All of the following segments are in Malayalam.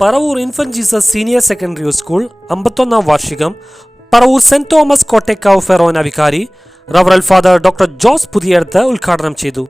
Paravur infant Jesus senior secondary school 51ാം വാർഷികം പറവൂർ സെന്റ് തോമസ് കോട്ടേക്കാവ് ഫെറോന വികാരി റവറൽ ഫാദർ ഡോക്ടർ ജോസ് പുതിയടത്ത് ഉദ്ഘാടനം ചെയ്തു.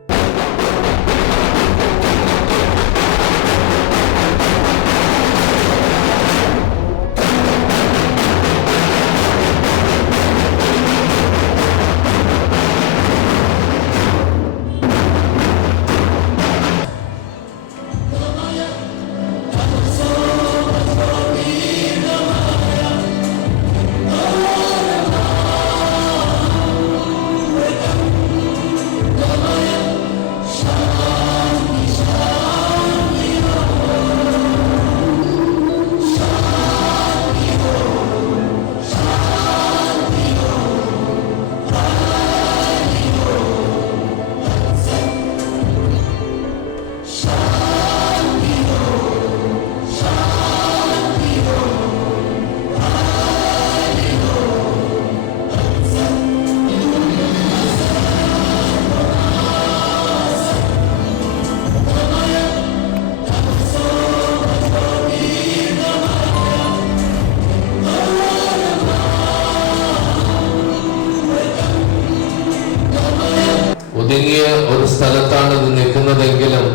ഒതുങ്ങിയ ഒരു സ്ഥലത്താണ് ഇത് നിൽക്കുന്നതെങ്കിലും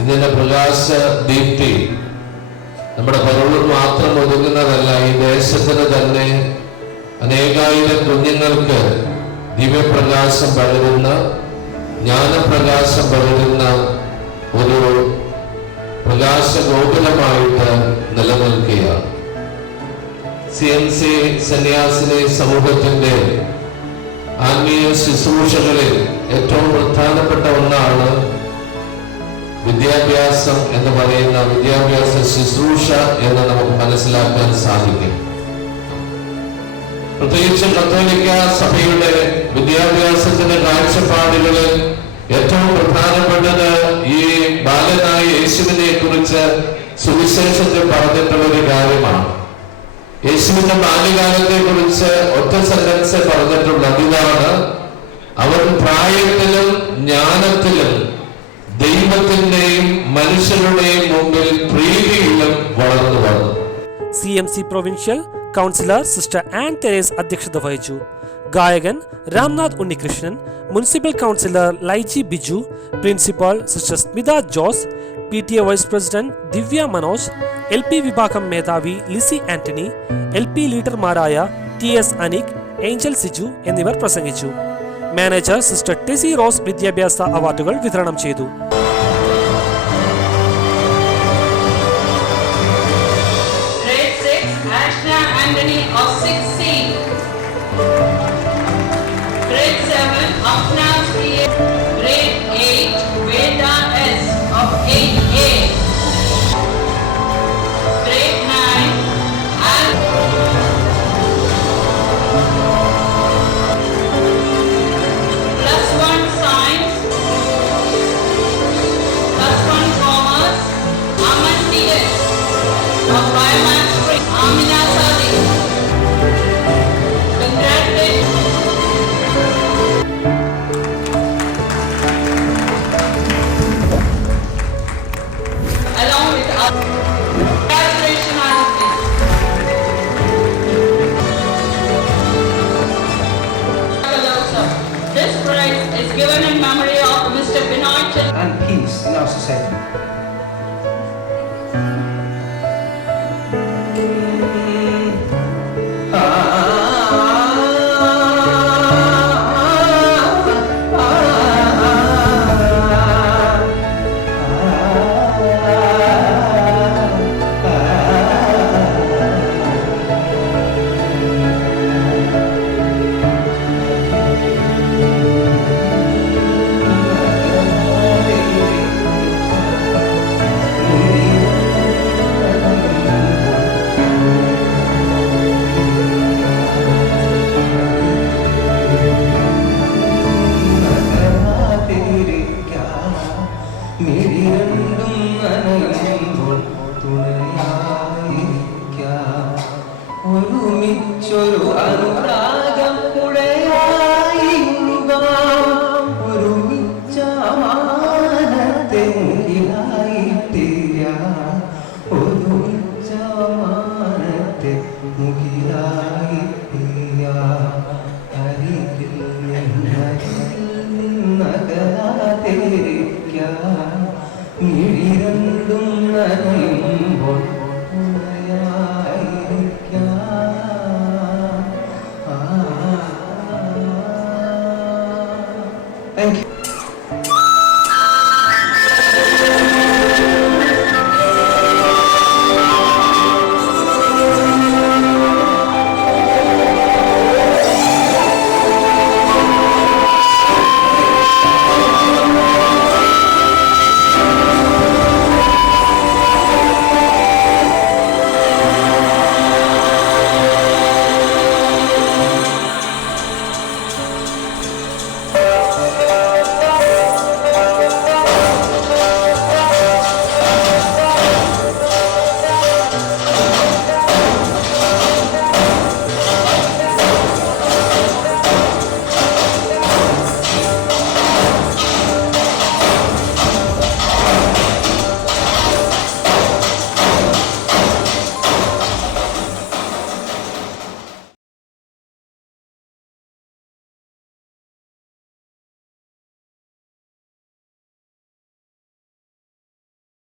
ഇതിന്റെ പ്രകാശ ദീപ്തി നമ്മുടെ പറവൂർ മാത്രം ഒതുങ്ങുന്നതല്ല, ഈ ദേശത്തിന് തന്നെ അനേകായിരം കുഞ്ഞുങ്ങൾക്ക് ദിവ്യപ്രകാശം പകരുന്ന, ജ്ഞാനപ്രകാശം പകരുന്ന ഒരു പ്രകാശ ഗോകുലമായിട്ട് നിലനിൽക്കുകയാണ്. CMC സന്യാസിനി സമൂഹത്തിന്റെ ആത്മീയ ശുശ്രൂഷകളിൽ ഏറ്റവും പ്രധാനപ്പെട്ട ഒന്നാണ് വിദ്യാഭ്യാസം എന്ന് പറയുന്ന വിദ്യാഭ്യാസ ശുശ്രൂഷ എന്ന് നമുക്ക് മനസ്സിലാക്കാൻ സാധിക്കും. പ്രത്യേകിച്ച് കത്തോലിക്ക സഭയുടെ വിദ്യാഭ്യാസത്തിന്റെ കാഴ്ചപ്പാടുകളിൽ ഏറ്റവും പ്രധാനപ്പെട്ടത് ഈ ബാലനായ യേശുവിനെ കുറിച്ച് സുവിശേഷത്തിൽ പറഞ്ഞിട്ടുള്ള ഒരു കാര്യമാണ്. യേശുവിന്റെ ബാല്യകാലത്തെ കുറിച്ച് ഒറ്റ സെന്റൻസ് പറഞ്ഞിട്ടുള്ളത് ഇതാണ്: അവൻ പ്രായത്തിലും ജ്ഞാനത്തിലും ദൈവത്തിന്റെയും മനുഷ്യരുടെയും മുമ്പിൽ പ്രീതിയിലും വളർന്നു വന്നു. CMC provincial councillor sister Ann Theres അധ്യക്ഷത വഹിച്ചു. ഗായകൻ Ramnath Unnikrishnan, municipal councillor Laiji Biju, principal sister Smitha Jose, PTA vice president Divya Manoj, LP വിഭാഗം മേധാവി ലിസി ആന്റണി, LP ലീഡർമാരായ TS അനിക്, ഏഞ്ചൽ സിജു എന്നിവർ പ്രസംഗിച്ചു. മാനേജർ സിസ്റ്റർ ടെസി റോസ് വിദ്യാഭ്യാസ അവാർഡുകൾ വിതരണം ചെയ്തു. This prize is given in memory of Mr. Binoy and peace in our society.